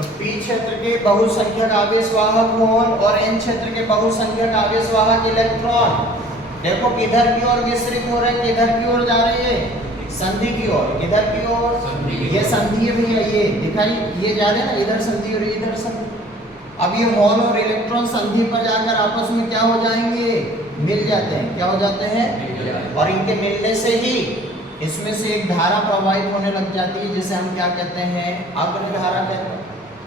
तो पी क्षेत्र के बहुसंख्यक आवेश वाहक होल और एन क्षेत्र के बहुसंख्यक आवेश वाहक इलेक्ट्रॉन देखो किधर की ओर विस्तृत हो रहे हैं, किधर की ओर जा रहे हैं, संधि की ओर। किधर की ओर, ये संधि है भैया, ये दिखाई, ये जा रहे हैं ना, इधर संधि और इधर संधि। अब ये होल और इलेक्ट्रॉन संधि पर जाकर आपस में क्या हो जाएंगे, मिल जाते हैं। क्या हो जाते हैं, और इनके मिलने से ही इसमें से एक धारा प्रवाहित होने लग जाती है, जिसे हम क्या कहते हैं, अग्र धारा कहते हैं।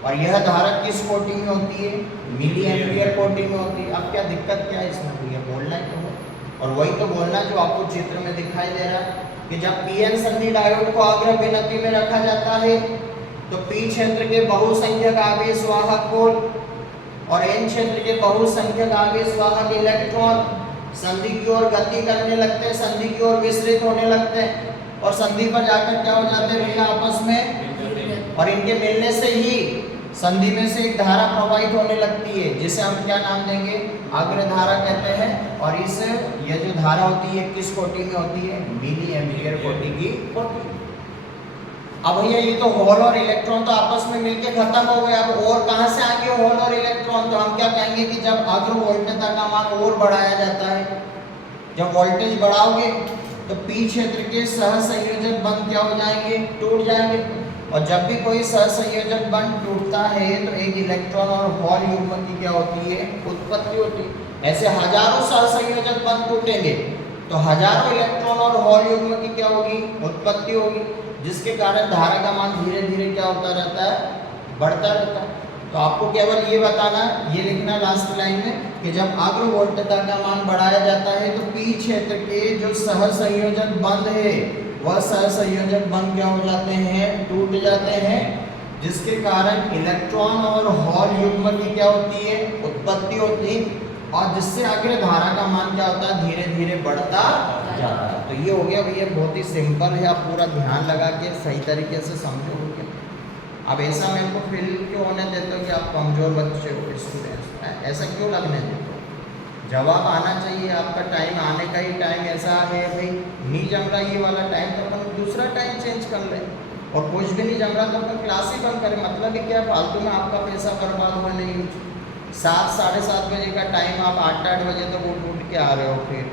और यह धारा किस कोटि में होती है, मिली एम्पियर कोटि में होती है। अब क्या दिक्कत क्या है इसमें, भैया बोलना ही तो है, और वही तो बोलना जो आपको चित्र में दिखाई दे रहा है कि जब पीएन संधि डायोड को अग्र विनति में रखा जाता है तो पी क्षेत्र के बहुसंख्यक आवेश वाहक होल और एन क्षेत्र के बहुसंख्यक आवेश वाहक इलेक्ट्रॉन संधि की ओर गति करने लगते हैं, संधि की ओर विस्तृत होने लगते हैं, और संधि पर जाकर क्या हो जाते हैं भैया आपस में, और इनके मिलने से ही संधि में से एक धारा प्रवाहित होने लगती है, जिसे हम क्या नाम देंगे, अग्र धारा कहते हैं। और इस ये जो धारा होती है किस कोटि में होती है, मिली एम्पियर कोटि की होती है। अब भैया ये तो होल और इलेक्ट्रॉन तो आपस में मिलकर खत्म हो गए, अब और कहां से आएंगे होल और इलेक्ट्रॉन, तो हम क्या कहेंगे कि जब अग्र वोल्टेज का मान और बढ़ाया जाता है, जब वोल्टेज बढ़ाओगे तो पी क्षेत्र के सहसंयोजक बंध क्या हो जाएंगे, टूट जाएंगे। और जब भी कोई सहसंयोजक बंध टूटता है तो एक इलेक्ट्रॉन और होल युग्म की क्या होती है, उत्पत्ति होती है। ऐसे हजारों सहसंयोजक बंध टूटेंगे तो हजारों इलेक्ट्रॉन और होल युग्म की क्या होगी, उत्पत्ति होगी, जिसके कारण धारा का मान धीरे धीरे क्या होता रहता है, बढ़ता रहता है। तो आपको केवल ये बताना, ये लिखना लास्ट लाइन में कि जब अग्र वोल्टता का मान बढ़ाया जाता है तो पी क्षेत्र के जो सहसंयोजक बंध है वह सहसंयोजक बंध क्या हो जाते हैं, टूट जाते हैं, जिसके कारण इलेक्ट्रॉन और होल युग्म की क्या होती है, उत्पत्ति होती है, और जिससे अग्र धारा का मान क्या होता है, धीरे धीरे बढ़ता जाता है। तो ये हो गया भैया, बहुत ही सिंपल है, आप पूरा ध्यान लगा के सही तरीके से समझोगे। अब ऐसा मेरे को फील क्यों होने देते हो कि आप कमज़ोर बच्चे हो, स्टूडेंट्स, ऐसा क्यों लगने देते हो? जवाब आना चाहिए, आपका टाइम आने का ही टाइम ऐसा है भाई, नहीं जम रहा ये वाला टाइम तो अपन दूसरा टाइम चेंज कर लें, और कुछ भी नहीं जम रहा तो अपन क्लास ही बंद करें। मतलब ही क्या, फालतू में आपका पैसा बर्बाद हुआ नहीं। 7 साढ़े 7 बजे का टाइम, आप 8 बजे तक उठ के आ रहे हो, फिर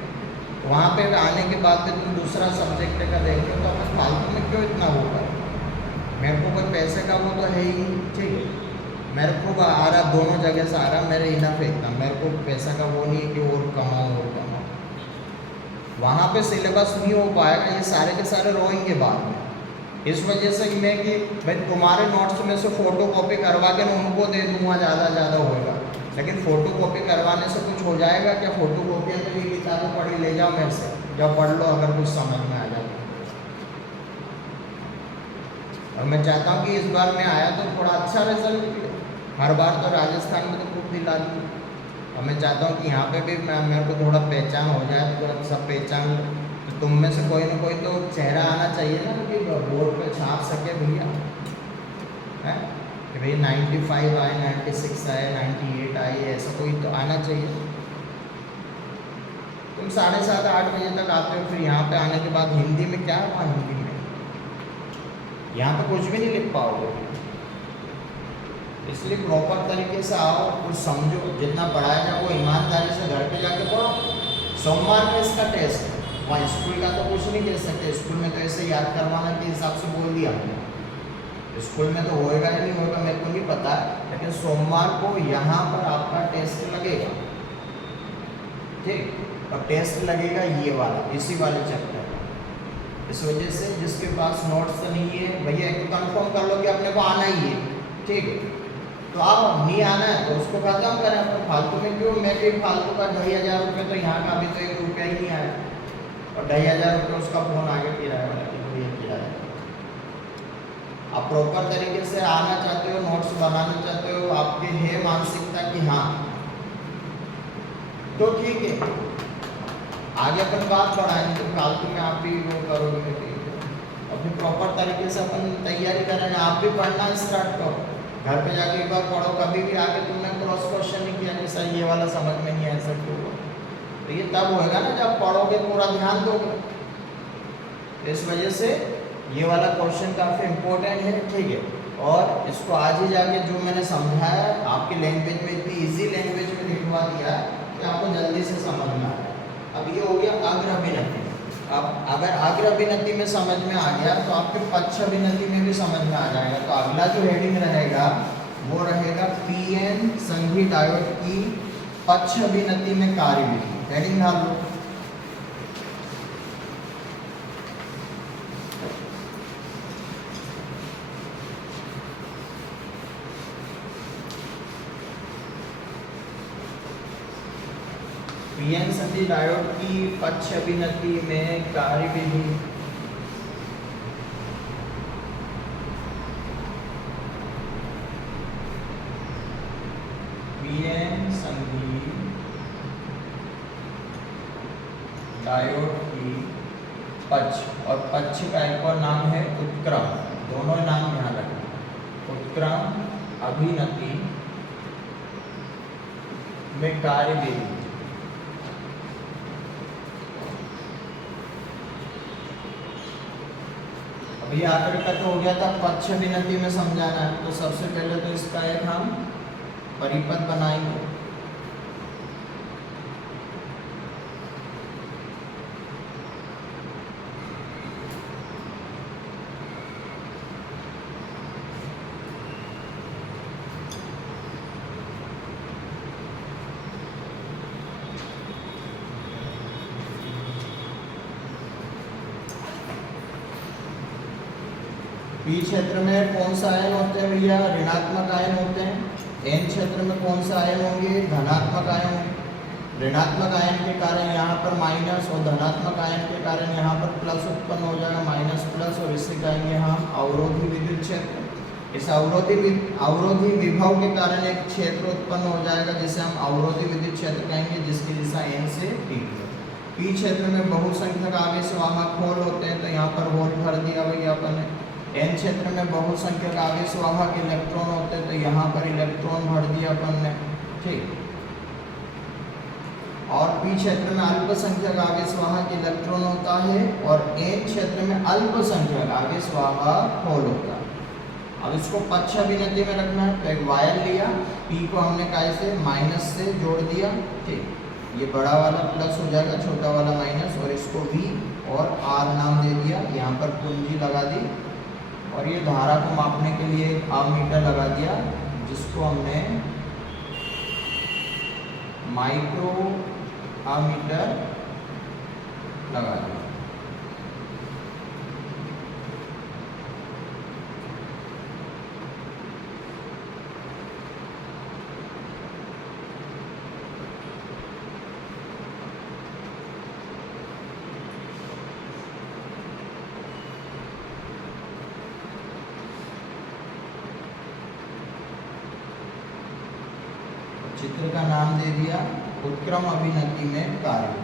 वहाँ पे आने के बाद में तुम दूसरा सब्जेक्ट का देख रहे हो, तो अपन फालतू में क्यों इतना वो करें? मेरे को कोई पैसे का वो तो है ही, ठीक है, मेरे को आ रहा दोनों जगह से आ रहा, मेरे इनफ है इतना, मेरे को पैसा का वो नहीं है कि और कमाऊँ और कमाऊँ। वहाँ पे सिलेबस नहीं हो पाएगा, ये सारे के सारे रोएंगे बाद में। इस वजह से मैं कि भाई तुम्हारे नोट्स में से फ़ोटो कॉपी करवा के उनको दे दूँगा, ज़्यादा होएगा, लेकिन फ़ोटो कॉपी करवाने से कुछ हो जाएगा क्या? फ़ोटो कॉपी तो ये किताबें पढ़ी ले जाओ मेरे से, जब पढ़ लो अगर कुछ समझ में आ जाए। और मैं चाहता हूँ कि इस बार मैं आया तो थोड़ा अच्छा रिजल्ट निकले। हर बार तो राजस्थान में तो खूब दिला दी, और मैं चाहता हूँ कि यहाँ पे भी मेरे को थोड़ा पहचान हो जाए, थोड़ा सब पहचान। तो तुम में से कोई ना कोई तो चेहरा आना चाहिए ना कि बोर्ड पे छाप सके भैया, है कि भाई 95 आए, 96 आए, 98 आए, ऐसा कोई तो आना चाहिए। तुम 7:30 8 बजे तक आते हो, फिर यहाँ पे आने के बाद हिंदी में क्या हुआ, हिंदी में यहाँ पे कुछ भी नहीं लिख पाओगे। इसलिए प्रॉपर तरीके से आओ, कुछ समझो, जितना पढ़ाया जाए वो ईमानदारी से घर पे जाके पढ़ो। सोमवार में इसका टेस्ट है, वहाँ स्कूल का तो कुछ नहीं कह सकते, स्कूल में तो ऐसे याद करवाने के हिसाब से बोल दिया हमने, स्कूल में तो होएगा या नहीं होएगा मेरे को नहीं पता, लेकिन सोमवार को यहाँ पर आपका टेस्ट लगेगा, ठीक, और टेस्ट लगेगा ये वाला, इसी वाले चैप्टर। इस वजह से जिसके पास नोट्स नहीं है भैया एक कंफर्म कर लो कि अपने को आना ही है, ठीक है, तो आओ, नहीं आना है तो उसको खत्म करें। अपन फालतू में क्यों, मैं भी फालतू का 2,500 रुपये, तो यहाँ का अभी तो 1 रुपया ही नहीं आया, और 2,500 रुपये उसका फ़ोन आगे किराया वाला किराया। आप प्रॉपर तरीके से आना चाहते हो, नोट्स बनाना चाहते हो, आपके है मानसिकता कि हाँ, तो ठीक है, आगे अपन बात बढ़ाएंगे, तो फालतू में आप भी वो करोगे, और फिर प्रॉपर तरीके से अपन तैयारी करेंगे। आप भी पढ़ना स्टार्ट करो, घर पे जाके एक बार पढ़ो, कभी भी आगे तुमने क्रॉस क्वेश्चन नहीं किया कि सर ये वाला समझ में नहीं आया, सर क्यों, तो ये तब होएगा ना जब पढ़ोगे, पूरा ध्यान दोगे। इस वजह से ये वाला क्वेश्चन काफ़ी इम्पोर्टेंट है, ठीक है। और इसको आज ही जाके जो मैंने समझाया आपकी लैंग्वेज में, इतनी इजी लैंग्वेज में लिखवा दिया कि आपको जल्दी से समझ में आ जाए। अब ये हो गया अग्रभिनति। अब अगर अग्रभिनति में समझ में आ गया तो आपके पश्चभिनति में भी समझ में आ जाएगा। तो अगला जो हेडिंग रहेगा वो रहेगा पीएन संघी डायोड की पश्चभिनति में कार्यविधि। हेडिंग डाल लो। पीएन संधि डायोड की पश्चभिनति में कार्यविधि। पीएन संधि डायोड की पक्ष, और पक्ष का एक और नाम है उत्क्रम। दोनों नाम ध्यान रखना। उत्क्रम अभिनति में कार्यविधि। अभी आखिर का तो हो गया था पश्चभिनति में समझाना है। तो सबसे पहले तो इसका एक हम परिपथ बनाएंगे। पी क्षेत्र में कौन सा आयन होते हैं भैया? ऋणात्मक आयन होते हैं। एन क्षेत्र में कौन सा आयन होंगे? धनात्मक आयन होंगे। ऋणात्मक आयन के कारण यहाँ पर माइनस, और धनात्मक आयन के कारण यहाँ पर प्लस उत्पन्न हो जाएगा, माइनस प्लस। और इससे कहेंगे हम अवरोधी विद्युत क्षेत्र। इस अवरोधी विभव के कारण एक क्षेत्र उत्पन्न हो जाएगा जिसे हम अवरोधी विद्युत क्षेत्र कहेंगे, जिसकी दिशा एन से टी। पी क्षेत्र में बहुसंख्यक आवेश वाहक होल होते हैं, तो यहाँ पर होल भर दिया भैया अपन ने। एन क्षेत्र में बहुसंख्यक आवेश वाहक इलेक्ट्रॉन होते हैं, तो यहाँ पर इलेक्ट्रॉन भर दिया अपन ने, ठीक। और पी क्षेत्र में अल्पसंख्यक आवेश वाहक इलेक्ट्रॉन होता है, और एन क्षेत्र में अल्पसंख्यक आवेश वाहक होल होता है। अब इसको पश्चभिनति में रखना है, तो एक वायर लिया, पी को हमने कैसे माइनस से जोड़ दिया, ठीक। ये बड़ा वाला प्लस हो जाएगा, छोटा वाला माइनस, और इसको वी और आर नाम दे दिया। यहाँ पर कुंजी लगा दी, और ये धारा को मापने के लिए एक आमीटर लगा दिया, जिसको हमने माइक्रो आमीटर लगा दिया। चित्र का नाम दे दिया उत्क्रम अभिनति में कार्य।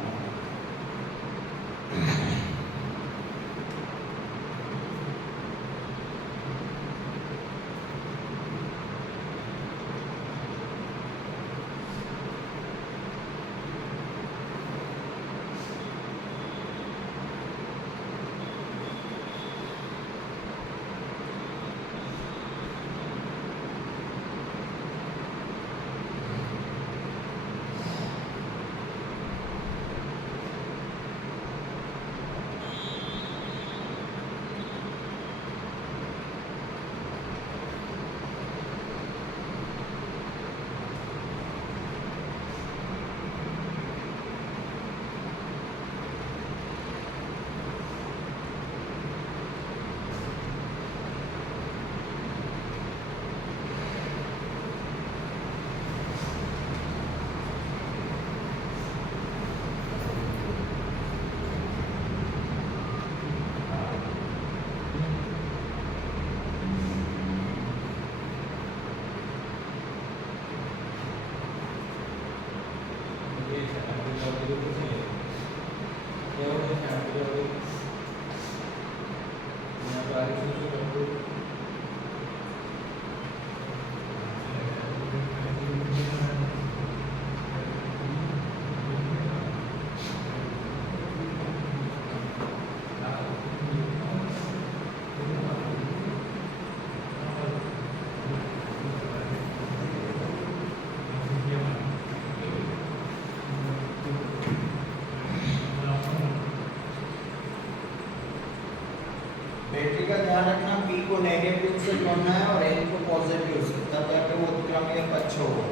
को नेगेटिव से जोड़ना है और n को पॉजिटिव से, तब जाके वो उत्क्रम या पक्ष होगा।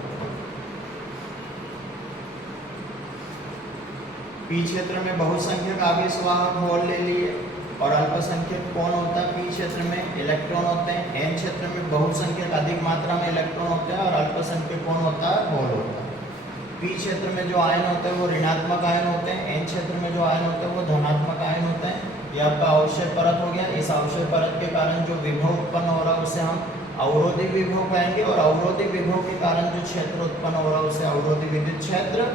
पी क्षेत्र में बहुसंख्यक आवेश वाहक होल ले लिए और अल्पसंख्यक कौन होता है? पी क्षेत्र में इलेक्ट्रॉन होते हैं। एन क्षेत्र में बहुसंख्यक अधिक मात्रा में इलेक्ट्रॉन होते हैं और अल्पसंख्यक कौन होता है? होल होता है। पी क्षेत्र में जो आयन होते हैं वो ऋणात्मक आयन होते हैं। एन क्षेत्र में जो आयन होते हैं वो धनात्मक आयन होते हैं। ये आपका अवक्षय परत हो गया। इस अवक्षय परत के कारण जो विभव उत्पन्न हो रहा है उसे हम अवरोधी विभव कहेंगे और अवरोधी विभव के कारण जो क्षेत्र उत्पन्न हो रहा है उसे अवरोधी विद्युत क्षेत्र,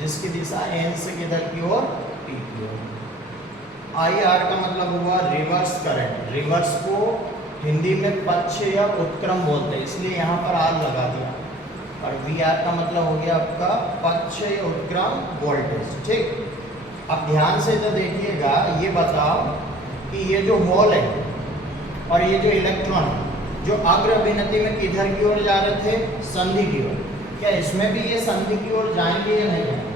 जिसकी दिशा एन से किधर की ओर? पी की ओर। आई आर का मतलब हुआ रिवर्स करंट। रिवर्स को हिंदी में पक्ष या उत्क्रम बोलते हैं, इसलिए यहाँ पर आर लगा दिया। और वी आर का मतलब हो गया आपका पक्ष या उत्क्रम वोल्टेज। ठीक, अब ध्यान से तो देखिएगा, ये बताओ कि ये जो होल है और ये जो इलेक्ट्रॉन है, जो अग्र अभिनति में किधर की ओर जा रहे थे? संधि की ओर। क्या इसमें भी ये संधि की ओर जाएंगे या नहीं जाएंगे?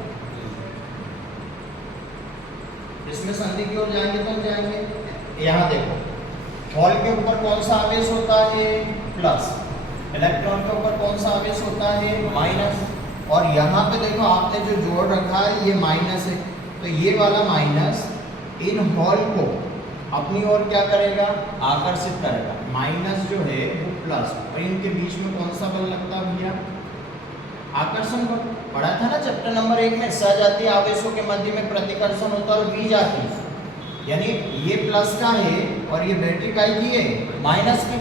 इसमें संधि की ओर जाएंगे तो जाएंगे। यहाँ देखो, होल के ऊपर कौन सा आवेश होता है? प्लस। इलेक्ट्रॉन के ऊपर कौन सा आवेश होता है? माइनस। और यहाँ पे देखो आपने जो जोड़ रखा है ये माइनस है, तो ये वाला माइनस इन होल को अपनी ओर क्या करेगा? आकर्षित करेगा। माइनस जो है वो प्लस, और इनके बीच में कौन सा बल लगता है भैया? आकर्षण बल। पढ़ा था ना चैप्टर नंबर 1 में, सजातीय आवेशों के मध्य में प्रतिकर्षण होता है और बी जाती, यानी ये प्लस का है और ये बैटरी का ही है माइनस की।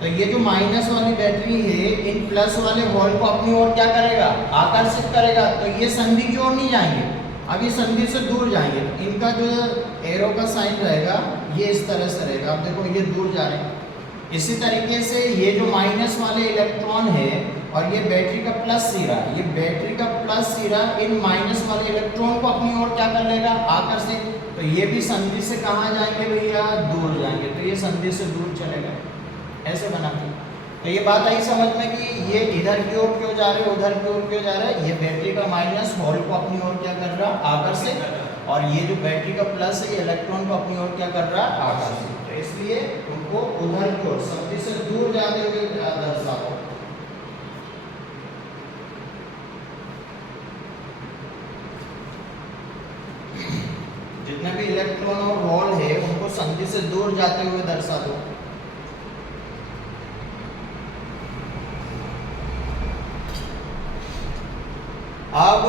तो ये जो माइनस वाली बैटरी है इन प्लस वाले होल को अपनी ओर क्या करेगा? आकर्षित करेगा। तो ये संधि की ओर नहीं जाएंगे, अब ये संधि से दूर जाएंगे। इनका जो एरो का साइन रहेगा ये इस तरह से रहेगा। अब देखो ये दूर जा रहे हैं। इसी तरीके से ये जो माइनस वाले इलेक्ट्रॉन है और ये बैटरी का प्लस सिरा, ये बैटरी का प्लस सिरा इन माइनस वाले इलेक्ट्रॉन को अपनी ओर क्या कर लेगा? आकर्षित। तो ये भी संधि से कहाँ जाएंगे भैया? दूर जाएंगे। तो ये संधि से दूर चलेगा, ऐसे बना के। तो ये बात आई समझ में कि ये इधर की ओर क्यों जा रहे हैं, उधर की ओर क्यों जा रहे हैं? ये बैटरी का माइनस होल को अपनी ओर क्या कर रहा? आकर्षित। और ये जो बैटरी का प्लस है ये इलेक्ट्रॉन को अपनी ओर क्या कर रहा? आकर्षित। तो इसलिए उनको उधर की ओर संधि से दूर जाते हुए दर्शाओ। जितने भी इलेक्ट्रॉन और होल है उनको संधि से दूर जाते हुए दर्शा दो। अब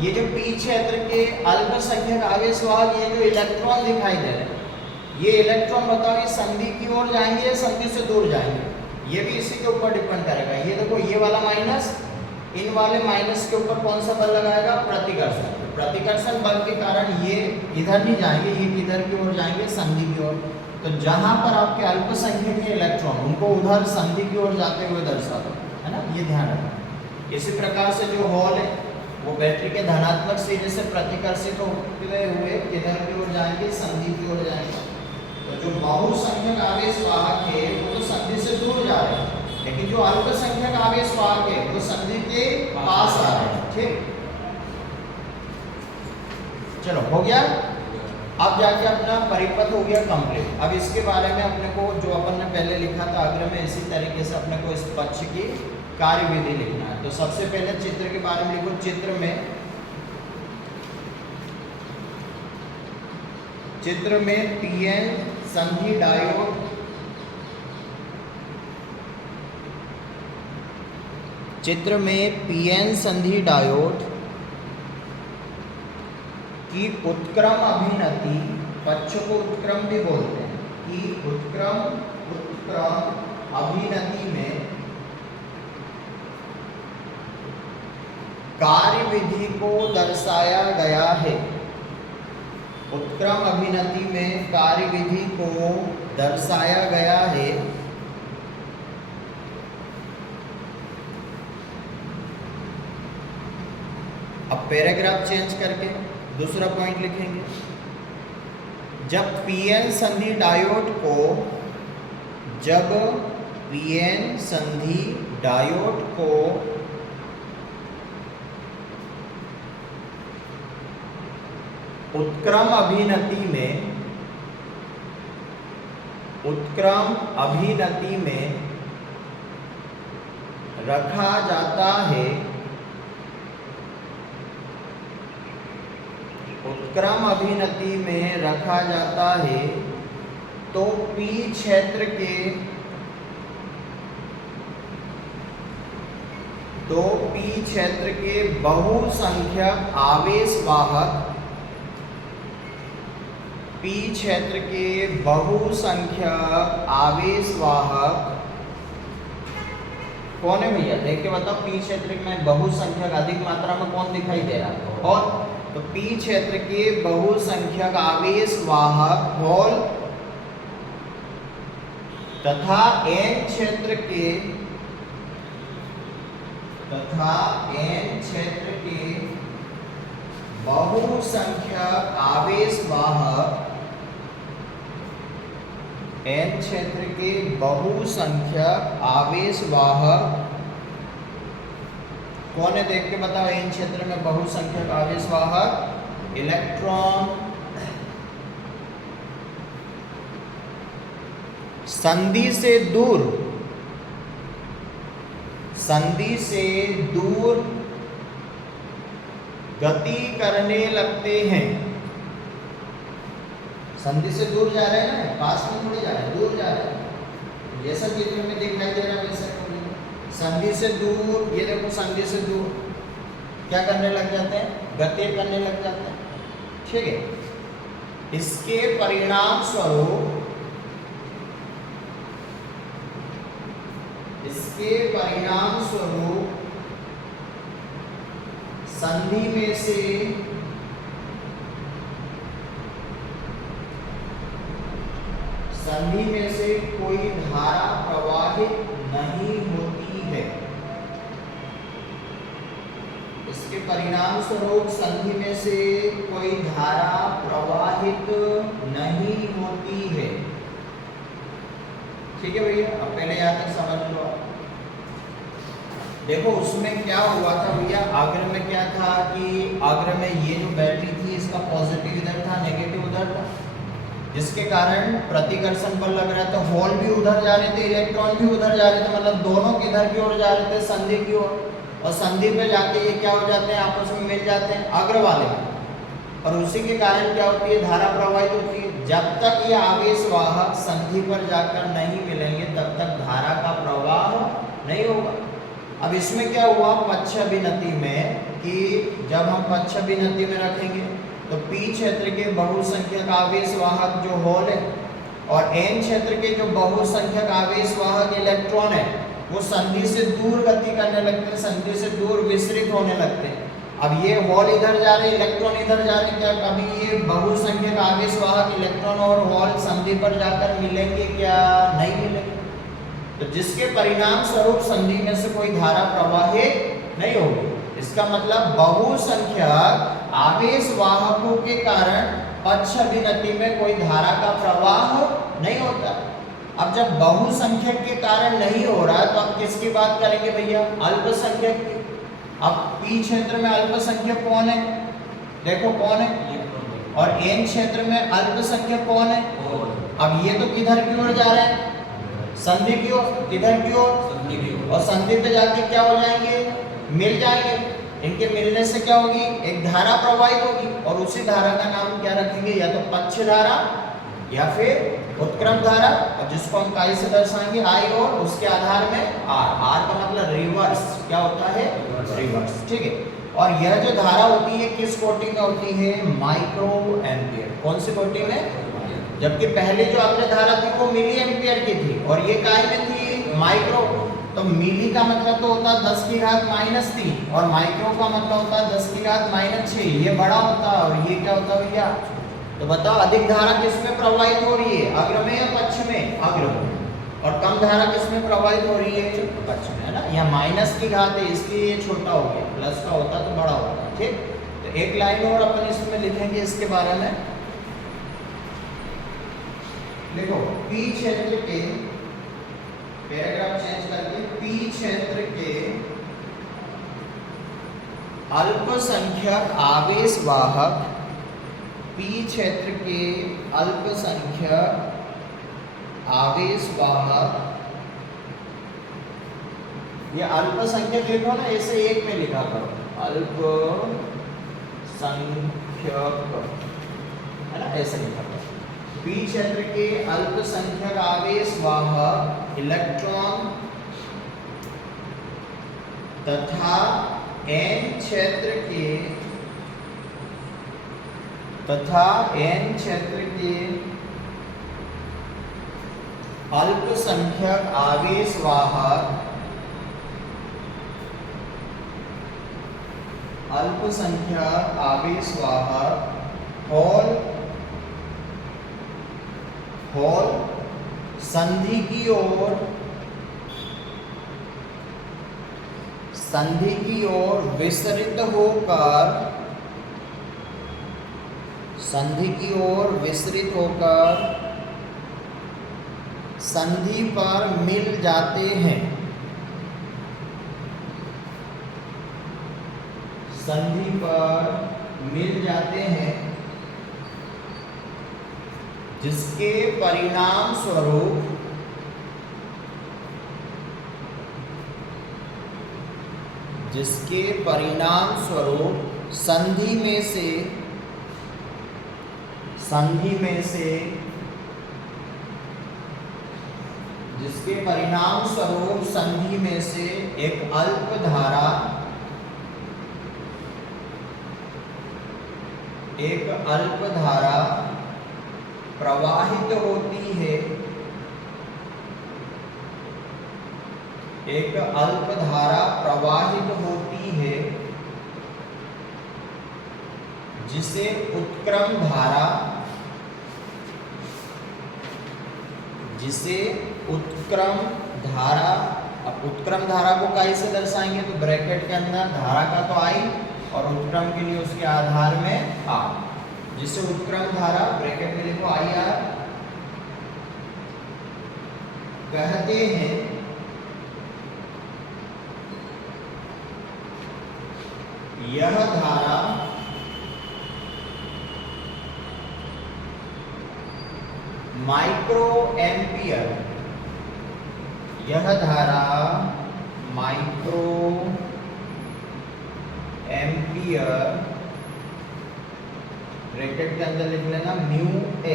ये जो पी क्षेत्र के अल्पसंख्यक आवेश वाहक, ये जो इलेक्ट्रॉन दिखाई दे रहे हैं, ये इलेक्ट्रॉन बताओ ये संधि की ओर जाएंगे या संधि से दूर जाएंगे? ये भी इसी के ऊपर डिपेंड करेगा। ये देखो ये वाला माइनस, इन वाले माइनस के ऊपर कौन सा बल लगाएगा? प्रतिकर्षण। प्रतिकर्षण बल के कारण ये इधर नहीं जाएंगे, ये किधर की ओर जाएंगे? संधि की ओर। तो जहां पर आपके अल्पसंख्यक है इलेक्ट्रॉन, उनको उधर संधि की ओर जाते हुए दर्शा दो, है ना? ये ध्यान रखना। इसी प्रकार से जो होल है वो बैटरी के धनात्मक सिरे से प्रतिकर्षित होते हुए किधर की ओर जाएंगे? संधि की ओर जाएंगे। तो जो बहुसंख्यक आवेश वाहक है वो तो संधि से दूर जा रहे हैं, लेकिन जो अल्पसंख्यक आवेश वाहक है वो संधि के पास आ रहे हैं। ठीक, चलो हो गया। अब जाके अपना परिपथ हो गया कंप्लीट। अब इसके बारे में अपने को जो अपन ने पहले लिखा था अग्र में, इसी तरीके से अपने को इस पक्ष की कार्य विधि लिखना है। तो सबसे पहले चित्र के बारे में लिखो। चित्र में पीएन संधि डायोड संधि डायोड की उत्क्रम अभिनति, पक्ष को उत्क्रम भी बोलते हैं, कि उत्क्रम अभिनति में कार्य विधि को दर्शाया गया है। उत्क्रम अभिनति में कार्य विधि को दर्शाया गया है। अब पैराग्राफ चेंज करके दूसरा पॉइंट लिखेंगे। जब पीएन संधि डायोड को उत्क्रम अभिनति में उत्क्रम अभिनति में रखा जाता है, उत्क्रम अभिनति में रखा जाता है, तो P क्षेत्र के बहुसंख्यक आवेशवाहक, P क्षेत्र के बहुसंख्यक आवेशवाहक कौन है भैया? देख के बताओ, P क्षेत्र में बहुसंख्यक अधिक मात्रा में कौन दिखाई दे रहा है? और तो P क्षेत्र के बहुसंख्यक आवेशवाहक होल तथा N क्षेत्र के बहुसंख्यक आवेशवाहक, N क्षेत्र के बहुसंख्यक आवेशवाहक कौन है? देख के बताओ, N क्षेत्र में बहुसंख्यक आवेशवाहक इलेक्ट्रॉन संधि से दूर गति करने लगते हैं। संधि से दूर जा रहे हैं ना, पास में थोड़ी जा रहे हैं, दूर जा रहे हैं। जैसा चित्र में दिखाई दे रहा है वैसा संधि से दूर, ये देखो संधि से दूर क्या करने लग जाते हैं? गति करने लग जाते हैं। ठीक है, इसके परिणाम स्वरूप संधि में से कोई धारा प्रवाहित नहीं होती है। इसके परिणाम स्वरूप संधि में से कोई धारा प्रवाहित नहीं होती है। ठीक है भैया, अब पहले यहाँ तक समझ लो। देखो उसमें क्या हुआ था भैया, अग्र में क्या था कि अग्र में ये जो बैटरी थी इसका पॉजिटिव इधर था, नेगेटिव उधर था, जिसके कारण प्रतिकर्षण बल लग रहा था। होल भी उधर जा रहे थे, इलेक्ट्रॉन भी उधर जा रहे थे, मतलब दोनों किधर की ओर जा रहे थे? संधि की ओर। और संधि पे जाके ये क्या हो जाते हैं? आपस में मिल जाते हैं अग्र वाले, और उसी के कारण क्या होती है? धारा प्रवाहित होती है। जब तक ये आवेशवाहक संधि पर जाकर नहीं मिलेंगे तब तक धारा का प्रवाह नहीं होगा। अब इसमें क्या हुआ पक्ष अभिनति में, कि जब हम पक्ष अभिनति में रखेंगे तो P क्षेत्र के बहुसंख्यक आवेशवाहक जो होल है और N क्षेत्र के जो बहुसंख्यक आवेशवाहक इलेक्ट्रॉन है वो संधि से दूर गति करने लगते हैं, संधि से दूर विसरित होने लगते हैं। अब ये होल इधर जा रहे, इलेक्ट्रॉन इधर जा रहे, क्या कभी ये बहुसंख्यक आवेशवाहक इलेक्ट्रॉन और होल संधि पर जाकर मिलेंगे? क्या नहीं मिलेंगे। तो जिसके परिणाम स्वरूप संधि में से कोई धारा प्रवाहित नहीं होगी। इसका मतलब बहुसंख्यक आवेशवाहकों के कारण पक्ष अभिनति में कोई धारा का प्रवाह नहीं होता। अब जब बहुसंख्यक के कारण नहीं हो रहा तो अब किसकी बात करेंगे भैया? अल्पसंख्यक की। अब P क्षेत्र में अल्पसंख्यक कौन है? देखो कौन है? और N क्षेत्र में अल्पसंख्यक कौन है? अब ये तो किधर की ओर जा रहे हैं? संधि की ओर। किधर की ओर? और संधि पे जाके क्या हो जाएंगे? मिल जाएंगे। इनके मिलने से क्या होगी? एक धारा प्रवाहित होगी, और उसी धारा का नाम क्या रखेंगे? या तो पक्ष धारा या फिर उत्क्रम धारा, और जिसको हम काई से दर्शाएंगे I, और उसके आधार में R का मतलब रिवर्स। क्या होता है? रिवर्स। ठीक है। और यह जो धारा होती है किस कोटि में होती है? Micro ampere. कौन सी कोटि में? जबकि पहले जो अग्र धारा थी वो मिली एम्पियर की थी, और ये काय में थी? माइक्रो। तो मिली का मतलब तो होता है 10 की घात -3, और माइक्रो का मतलब होता है 10 की घात -6। ये बड़ा होता है, और ये क्या होता है भैया? तो बताओ अधिक धारा किसमें प्रवाहित हो रही है? अग्र में या पक्ष में? अग्र में। और कम धारा किसमें प्रवाहित हो रही है? पक्ष में, है ना। यहाँ माइनस की घात है इसलिए ये छोटा हो गया, प्लस का होता तो बड़ा होता। ठीक, तो एक लाइन और अपन इसमें लिखेंगे इसके बारे में। देखो P क्षेत्र के, पैराग्राफ चेंज करके, P क्षेत्र के अल्पसंख्यक आवेशवाहक, P क्षेत्र के अल्पसंख्यक आवेश वाहक, ये अल्पसंख्यक लिखो ना, ऐसे एक में लिखा करो, अल्पसंख्यक, है ना, ऐसे लिखा करो। पी क्षेत्र के अल्पसंख्यक आवेश वाहक इलेक्ट्रॉन तथा एन क्षेत्र के अल्पसंख्यक आवेश वाहक हॉल संधि की ओर विसरित होकर संधि पर मिल जाते हैं। जिसके परिणाम स्वरूप संधि में से एक अल्प धारा प्रवाहित होती है, जिसे उत्क्रम धारा, अब उत्क्रम धारा को काई से दर्शाएंगे, तो ब्रैकेट के अंदर धारा का तो आई और उत्क्रम के लिए उसके आधार में आ, जिसे उत्क्रम धारा ब्रैकेट में लिखो IR कहते हैं। यह धारा माइक्रो एम्पियर ब्रैकेट के अंदर लिख लेना म्यू ए।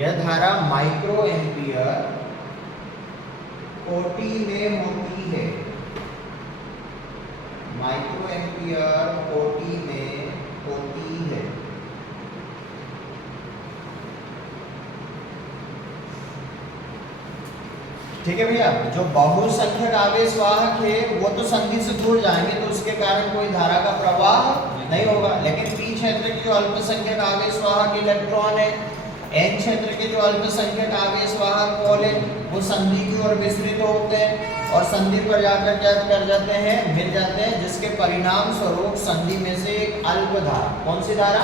यह धारा माइक्रो एम्पियर कोटि में होती है, ठीक है भैया। जो बहुसंख्यक आवेश वाहक है वो तो संधि से दूर जाएंगे तो उसके कारण कोई धारा का प्रवाह नहीं होगा, लेकिन पी क्षेत्र के जो अल्पसंख्यक आवेश वाहक इलेक्ट्रॉन है, एन क्षेत्र के जो अल्पसंख्यक आवेश वाहक होल है, वो संधि की ओर विस्तृत होते हैं और संधि पर जाकर क्या कर जाते हैं, मिल जाते हैं, जिसके परिणाम स्वरूप संधि में से एक अल्प धारा, कौन सी धारा,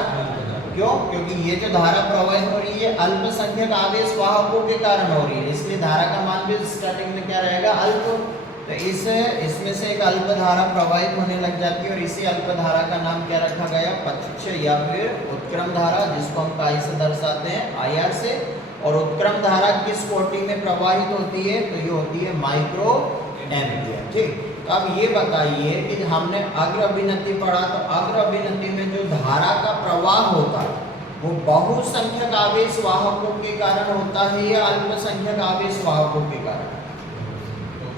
क्यों, क्योंकि ये जो धारा प्रवाहित हो रही है अल्पसंख्यक आवेश वाहकों के कारण हो रही है, इसलिए धारा का मान भी स्टार्टिंग में क्या रहेगा, अल्प। तो इसमें से एक अल्प धारा प्रवाहित होने लग जाती है और इसी अल्प धारा का नाम क्या रखा गया, पच्छ या फिर उत्क्रम धारा, जिसको हम काई से दर्शाते हैं, IR से। और उत्क्रम धारा किस कोटि में प्रवाहित होती है, तो ये होती है माइक्रो एम्पियर। ठीक, तो अब ये बताइए कि हमने अग्र अभिनति पढ़ा, तो अग्र अभिनति में जो धारा का प्रवाह होता है वो बहुसंख्यक आवेश वाहकों के कारण होता है या अल्पसंख्यक आवेश वाहकों के कारण,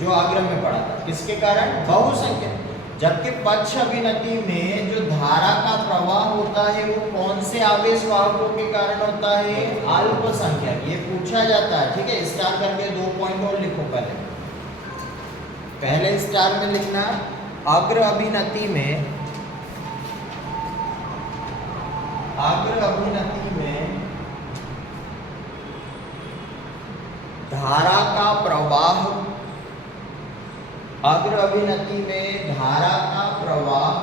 जो अग्र में पढ़ा था, किसके कारण, बहुसंख्यक। जबकि पक्ष अभिनति में जो धारा का प्रवाह होता है वो कौन से आवेश वाहकों के कारण होता है, अल्पसंख्यक। ये पूछा जाता है, ठीक है। स्टार करके 2 पॉइंट और लिखो, पहले स्टार में लिखना अग्र अभिनति में धारा का प्रवाह, अग्र अभिनति में धारा का प्रवाह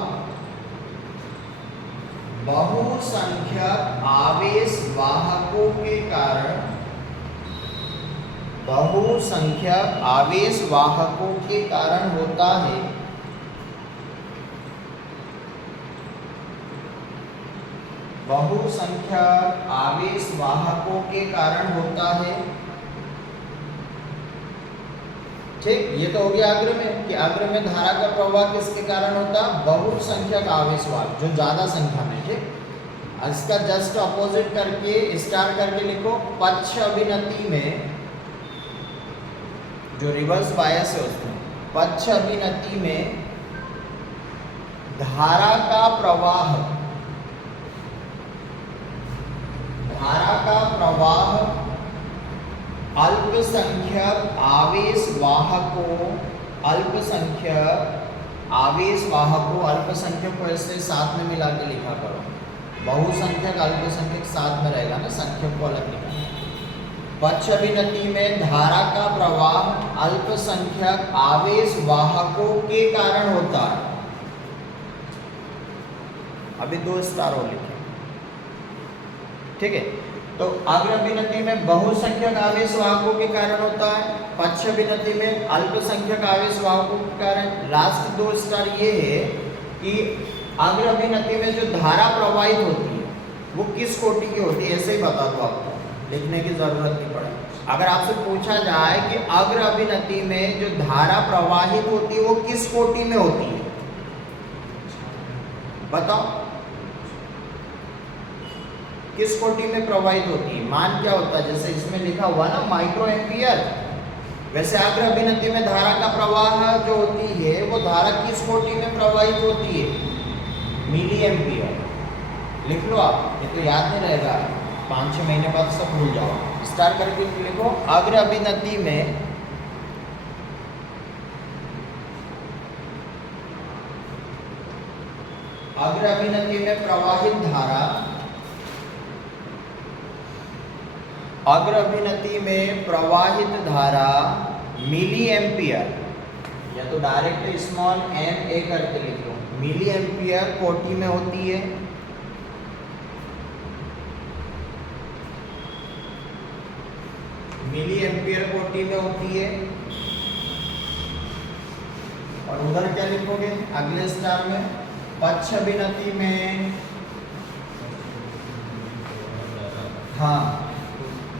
बहुसंख्यक आवेश वाहकों के कारण, बहुसंख्यक आवेश वाहकों के कारण होता है। बहुसंख्यक आवेश वाहकों के कारण होता है ठीक, ये तो हो गया अग्र में कि अग्र में धारा का प्रवाह किसके कारण होता है, बहुसंख्यक आवेश वाहक, जो ज्यादा संख्या में। ठीक, इसका जस्ट अपोजिट करके स्टार करके लिखो, पक्ष अभिनति में जो रिवर्स बायस है उसमें, पक्ष अभिनति में धारा का प्रवाह, धारा का प्रवाह अल्पसंख्यक आवेश वाहकों, अल्पसंख्यक आवेश वाहकों, अल्पसंख्यक को ऐसे साथ में मिला के लिखा करो, बहुसंख्यक अल्पसंख्यक साथ में रहेगा ना, संख्यक को अलग लिखा। पक्ष अभिनति में धारा का प्रवाह अल्पसंख्यक आवेश वाहकों के कारण होता है। अभी 2 स्टार और लिखे, ठीक है। तो अग्र अभिनति में बहुसंख्यक आवेश वाहकों के कारण होता है, पक्ष अभिनति में अल्पसंख्यक आवेश वाहकों के कारण। लास्ट 2 स्टार ये है कि अग्र अभिनति में जो धारा प्रवाहित होती है वो किस कोटि की होती है, ऐसे ही बता दो, आपको लिखने की जरूरत नहीं पड़े। अगर आपसे पूछा जाए कि अग्र अभिनति में जो धारा प्रवाहित होती है वो किस कोटि में होती है, बताओ किस कोटि में प्रवाहित होती है। मान क्या होता है, जैसे इसमें लिखा हुआ ना माइक्रो एम्पियर, वैसे अग्र अभिनति में धारा का प्रवाह जो होती है वो धारा किस कोटि में प्रवाहित होती है, मिली एम्पियर। लिख लो आप, ये तो याद नहीं रहेगा, 5-6 महीने बाद सब भूल जाओ। स्टार्ट करके लिखो, अग्र अभिनति में अग्र अभिनति में प्रवाहित धारा, अग्र अभिनति में प्रवाहित धारा मिली एम्पियर, या तो डायरेक्ट स्मॉल एम ए करके लिखो, मिली एम्पियर कोटि में होती है। मिली एम्पियर कोटि में होती है। और उधर क्या लिखोगे अगले स्टार में, पक्ष अभिनति में, हाँ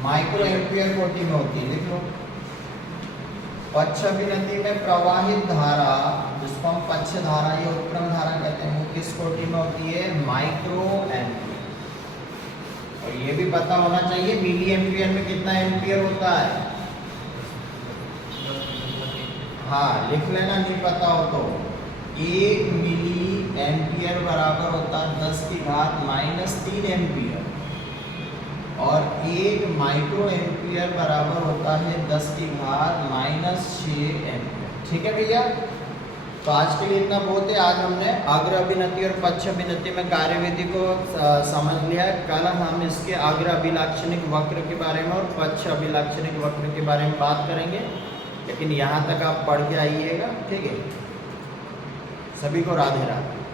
माइक्रो एम्पियर कोटि में होती है, लिख लो। पक्ष अभिनति में प्रवाहित धारा, जिसको हम पक्ष धारा या उत्क्रम धारा कहते हैं, वो किस कोटि में होती है, माइक्रो एम्पियर। और ये भी पता होना चाहिए मिली एम्पियर में कितना एम्पियर होता है, हाँ लिख लेना, नहीं पता हो तो। 1 मिली एम्पियर बराबर होता है 10⁻³ एम्पियर, और 1 माइक्रो एम्पियर बराबर होता है 10⁻⁻6 एम्पियर। ठीक है भैया, तो आज के लिए इतना बहुत है। आज हमने अग्र अभिनति और पक्ष अभिनति में कार्यविधि को समझ लिया। कल हम इसके अग्र अभिलाक्षणिक वक्र के बारे में और पक्ष अभिलाक्षणिक वक्र के बारे में बात करेंगे, लेकिन यहाँ तक आप पढ़ के आइएगा, ठीक है। सभी को राधे राधे।